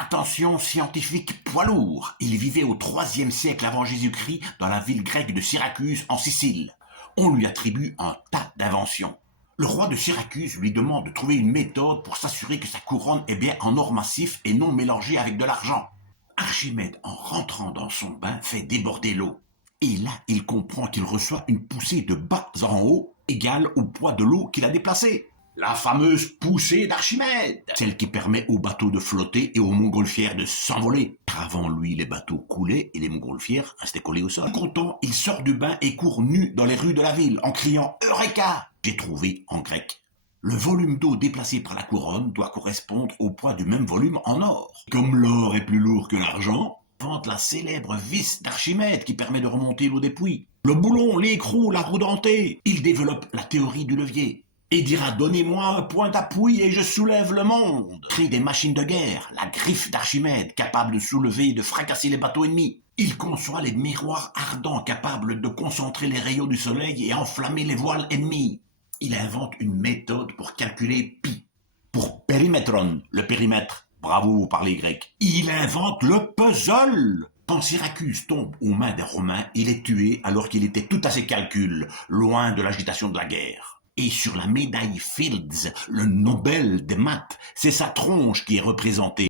Attention scientifique poids lourd, il vivait au IIIe siècle avant Jésus-Christ dans la ville grecque de Syracuse en Sicile. On lui attribue un tas d'inventions. Le roi de Syracuse lui demande de trouver une méthode pour s'assurer que sa couronne est bien en or massif et non mélangée avec de l'argent. Archimède, en rentrant dans son bain, fait déborder l'eau. Et là, il comprend qu'il reçoit une poussée de bas en haut égale au poids de l'eau qu'il a déplacée. La fameuse poussée d'Archimède, celle qui permet aux bateaux de flotter et aux montgolfières de s'envoler. Car avant lui, les bateaux coulaient et les montgolfières restaient collées au sol. Content, il sort du bain et court nu dans les rues de la ville en criant « Eureka !» J'ai trouvé en grec. Le volume d'eau déplacé par la couronne doit correspondre au poids du même volume en or. Comme l'or est plus lourd que l'argent, invente la célèbre vis d'Archimède qui permet de remonter l'eau des puits. Le boulon, l'écrou, la roue dentée. Il développe la théorie du levier et dira « Donnez-moi un point d'appui et je soulève le monde !» Crée des machines de guerre, la griffe d'Archimède, capable de soulever et de fracasser les bateaux ennemis. Il conçoit les miroirs ardents capables de concentrer les rayons du soleil et enflammer les voiles ennemies. Il invente une méthode pour calculer pi. Pour périmétron, le périmètre. Bravo, vous parlez grec. Il invente le puzzle. Quand Syracuse tombe aux mains des Romains, il est tué alors qu'il était tout à ses calculs, loin de l'agitation de la guerre. Et sur la médaille Fields, le Nobel des maths, c'est sa tronche qui est représentée.